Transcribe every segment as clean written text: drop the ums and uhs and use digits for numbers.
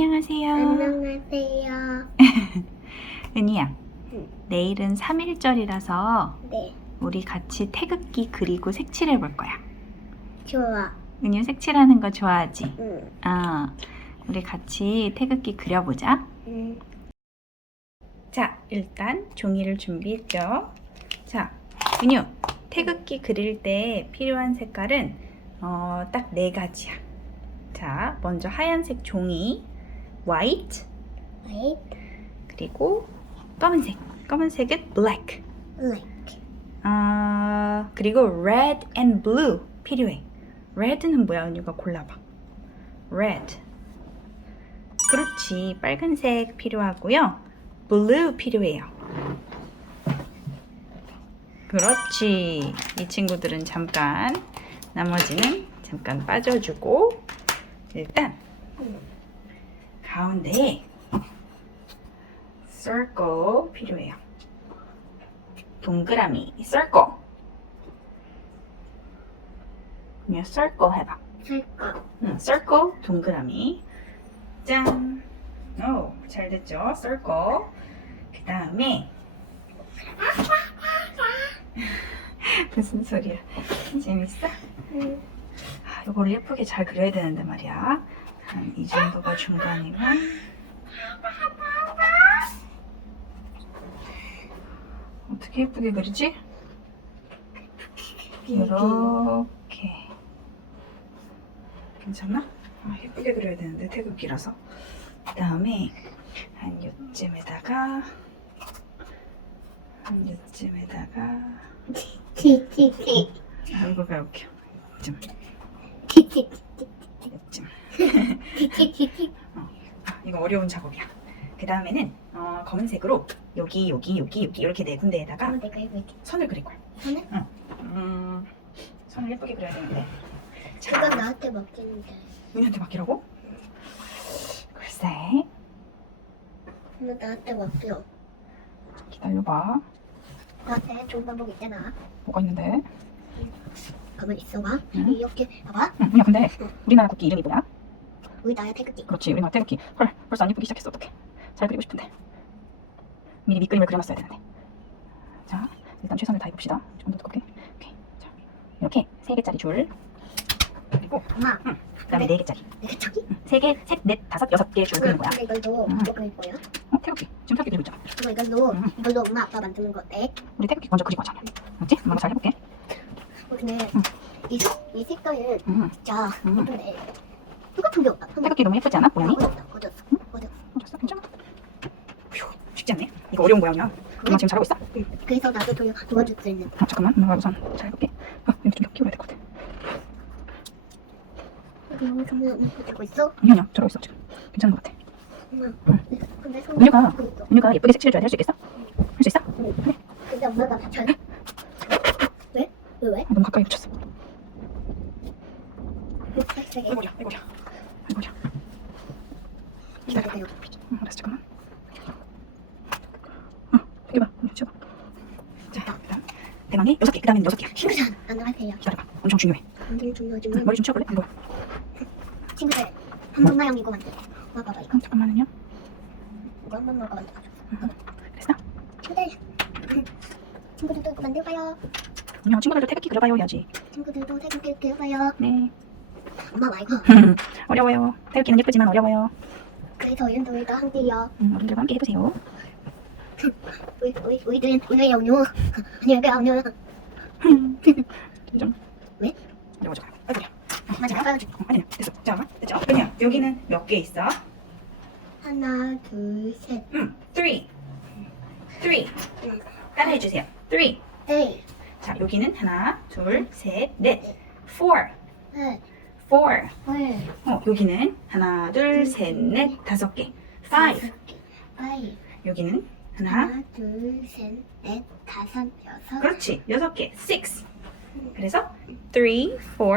안녕하세요. 안녕하세요. 은희야, 응. 내일은 3.1절이라서 네, 우리 같이 태극기 그리고 색칠해 볼 거야. 좋아. 은희 색칠하는 거 좋아하지? 응. 우리 같이 태극기 그려보자. 응. 자, 일단 종이를 준비했죠. 자, 은희, 태극기 그릴 때 필요한 색깔은 딱 4가지야. 자, 먼저 하얀색 종이, white, White, 그리고 검은색. 검은색은 black. black. 그리고 red and blue 필요해. red는 뭐야? 은유가 골라봐. red. 그렇지. 빨간색 필요하고요. blue 필요해요. 그렇지. 이 친구들은 잠깐, 나머지는 잠깐 빠져주고, 일단 가운데에 circle 필요해요. 동그라미, circle. 그냥 circle 해봐. circle. circle, 동그라미. 짠. 오, 잘 됐죠? circle. 그 다음에 무슨 소리야? 재밌어? 응. 이거를 예쁘게 잘 그려야 되는데 말이야. 한 이 정도가 중간이고. 어떻게 예쁘게 그리지? 이렇게. 괜찮나? 예쁘게 그려야 되는데 태극기라서. 그 다음에 한 요쯤에다가 티티티. 이거가 웃겨. 요쯤. 티티티티. 이거 어려운 작업이야. 그 다음에는 검은색으로 여기 이렇게 4군데에다가 내가 이거 이렇게. 선을 그릴 거야. 선을? 선을 예쁘게 그려야 되는데. 그건 나한테 맡기는데. 은희한테 맡기라고? 글쎄. 너 나한테 맡겨. 기다려봐. 나한테 좋은 방법 있잖아. 뭐가 있는데? 가만히 있어봐. 응? 이렇게 봐봐. 야 근데 우리나라 국기 이름이 뭐야? 우리나라 태극기. 그렇지, 우리나라 태극기. 헐, 벌써 안 예쁘기 시작했어. 어떡해. 잘 그리고 싶은데 미리 밑그림을 그려놨어야 되는데. 자, 일단 최선을 다해봅시다. 좀 더 두껍게. 오케이. 자, 이렇게 3개짜리 줄. 그리고 엄마. 그 다음에 4개짜리. 내가 저기? 3개, 셋, 넷, 5, 6개 줄 그리는 거야. 근데 이걸로 이거 그릴 거야? 태극기. 지금 태극기 그리고 있잖아. 이걸로 엄마 아빠 만드는 거 어때? 우리 태극기 먼저 그리고 하자. 알았지? 엄마가 잘 해볼게. 근데 이 색깔은 진짜 응. 예쁜데 똑같은 게 없다. 태극기 너무 예쁘지 않아? 모양이? 어졌어. 어졌어? 괜찮아? 휴, 쉽지 않네. 이거 어려운 모양이야. 엄마 지금 잘하고 있어? 그래서 나도 도와줄 수 있는. 잠깐만, 엄마가 우선 잘 해볼게. 이거 좀 더 키워야 될 것 같아. 그러면 되고 있어? 아니야, 잘하고 있어 지금. 괜찮은 것 같아. 엄마. 근데 손. 은유가 예쁘게 색칠해줘야 돼. 할 수 있겠어? 할 수 있어? 그래. 근데 엄마가 잘. 왜? 왜? 너무 가까이 붙였어. 색색이. 아이고야. 기다려봐. 내가 여기. 알았어, 잠깐만. 여기 봐, 치워봐. 자, 그다음 대망의 6개. 그 다음엔 6개야. 친구들 안녕하세요. 기다려봐. 엄청 중요해. 완전 중요하지만 머리 좀 치워볼래? 이거. 친구들 한 번만 이거 만들어. 와 봐봐 이거. 잠깐만요. 이거 한 번만 만들어. 됐어? 친구들도 이거 만들어봐요. 그냥 친구들도 태극기 그려봐요 해야지. 친구들도 태극기 그려봐요. 네. 엄마 말고. 어려워요. 태극기는 예쁘지만 어려워요. 그래서 어른들과 함께요. 어른들과 함께 해보세요. 우리는 오늘의 오늘 아니야 오늘. 좀. 왜? 어려워져. 아이고야. 맞아 아빠가 아니야, 됐어. 자, 됐죠? 은희야, 여기는 몇 개 있어? 하나 둘 셋. 3. 따라해주세요. 3. 네. 자, 여기는 하나, 둘, 셋, 넷. 4. 네. 4. 네. 여기는 하나, 둘, 셋, 넷, 5개. 5. 파이. 여기는 하나, 하나 둘 셋 넷 다섯 여섯. 그렇지. 6개. 6. 그래서 3, 4, 5,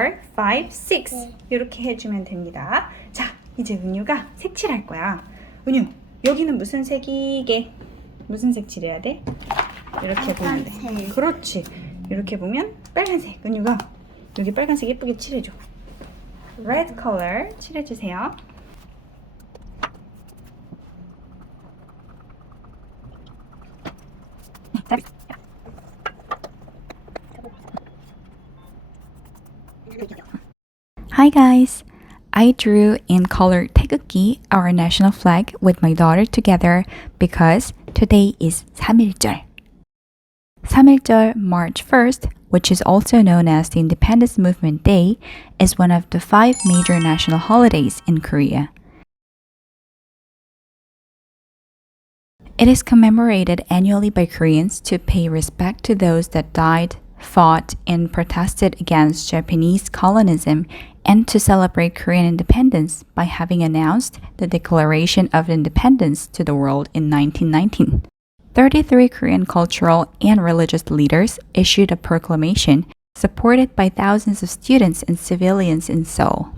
6 이렇게 해주면 됩니다. 자, 이제 은유가 색칠할 거야. 은유, 여기는 무슨 색이게? 무슨 색 칠해야 돼? 이렇게 보면 돼. 빨간색. 그렇지. 이렇게 보면 빨간색. 은유가 여기 빨간색 예쁘게 칠해줘. Red color 칠해주세요. Hi guys! I drew and colored 태극기, our national flag, with my daughter together because today is 3.1절. 3.1절, March 1st, which is also known as the Independence Movement Day, is one of the 5 major national holidays in Korea. It is commemorated annually by Koreans to pay respect to those that died, fought, and protested against Japanese colonialism and to celebrate Korean independence by having announced the Declaration of Independence to the world in 1919. 33 Korean cultural and religious leaders issued a proclamation supported by thousands of students and civilians in Seoul.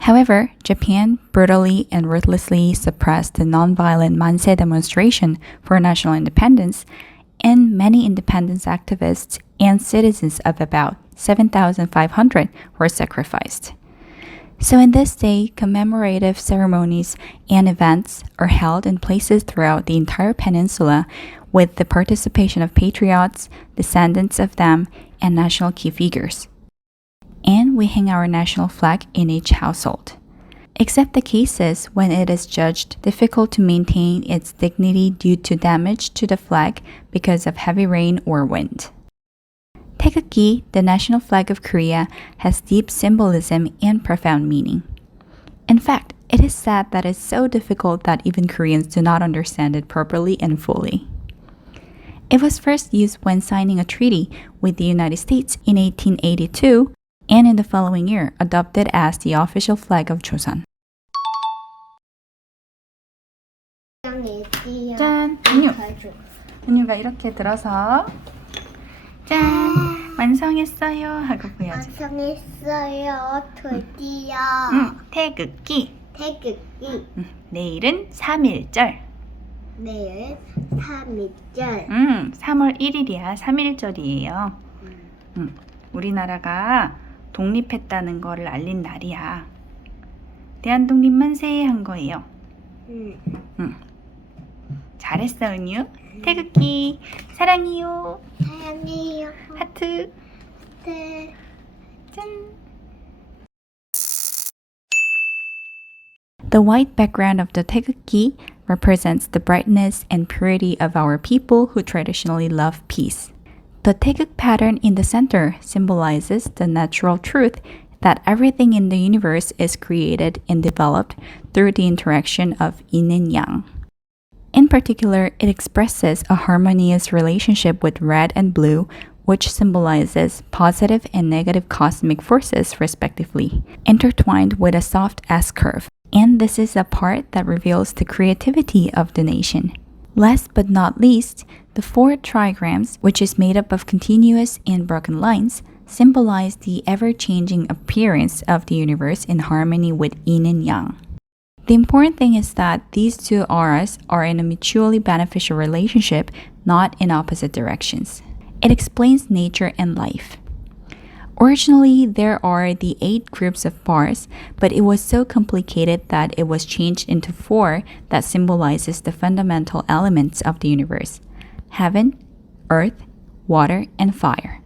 However, Japan brutally and ruthlessly suppressed the nonviolent Manse demonstration for national independence, and many independence activists and citizens of about 7,500 were sacrificed. So in this day, commemorative ceremonies and events are held in places throughout the entire peninsula with the participation of patriots, descendants of them, and national key figures. And we hang our national flag in each household, except the cases when it is judged difficult to maintain its dignity due to damage to the flag because of heavy rain or wind. Taegeukgi, the national flag of Korea, has deep symbolism and profound meaning. In fact, it is said that it's so difficult that even Koreans do not understand it properly and fully. It was first used when signing a treaty with the United States in 1882, and in the following year adopted as the official flag of Joseon. 짠! 은유가 이렇게 들어서 짠! 완성했어요 하고 보여줘. 완성했어요. 드디어. 태극기. 태극기. 내일은 3.1절. 내일 3.1절. 3월 1일이야. 3.1절이에요. 우리나라가 독립했다는 거를 알린 날이야. 대한독립 만세 한 거예요. 잘했어, 은유. 태극기 사랑해요. 사랑해요. 하트. 네. 짠. The white background of the 태극기 represents the brightness and purity of our people who traditionally love peace. The 태극 pattern in the center symbolizes the natural truth that everything in the universe is created and developed through the interaction of yin and yang. In particular, it expresses a harmonious relationship with red and blue, which symbolizes positive and negative cosmic forces respectively, intertwined with a soft S-curve. And this is a part that reveals the creativity of the nation. Last but not least, the 4 trigrams, which is made up of continuous and broken lines, symbolize the ever-changing appearance of the universe in harmony with yin and yang. The important thing is that these 2 auras are in a mutually beneficial relationship, not in opposite directions. It explains nature and life. Originally, there are the 8 groups of bars, but it was so complicated that it was changed into 4 that symbolizes the fundamental elements of the universe: heaven, earth, water, and fire.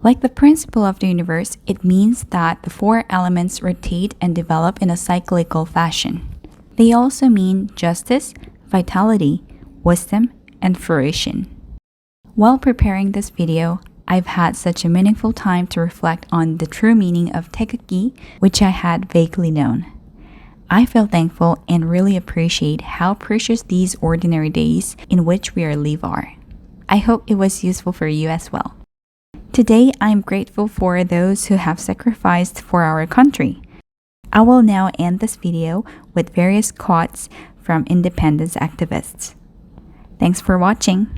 Like the principle of the universe, it means that the 4 elements rotate and develop in a cyclical fashion. They also mean justice, vitality, wisdom, and fruition. While preparing this video, I've had such a meaningful time to reflect on the true meaning of 태극기, which I had vaguely known. I feel thankful and really appreciate how precious these ordinary days in which we live are. I hope it was useful for you as well. Today, I am grateful for those who have sacrificed for our country. I will now end this video with various quotes from independence activists. Thanks for watching.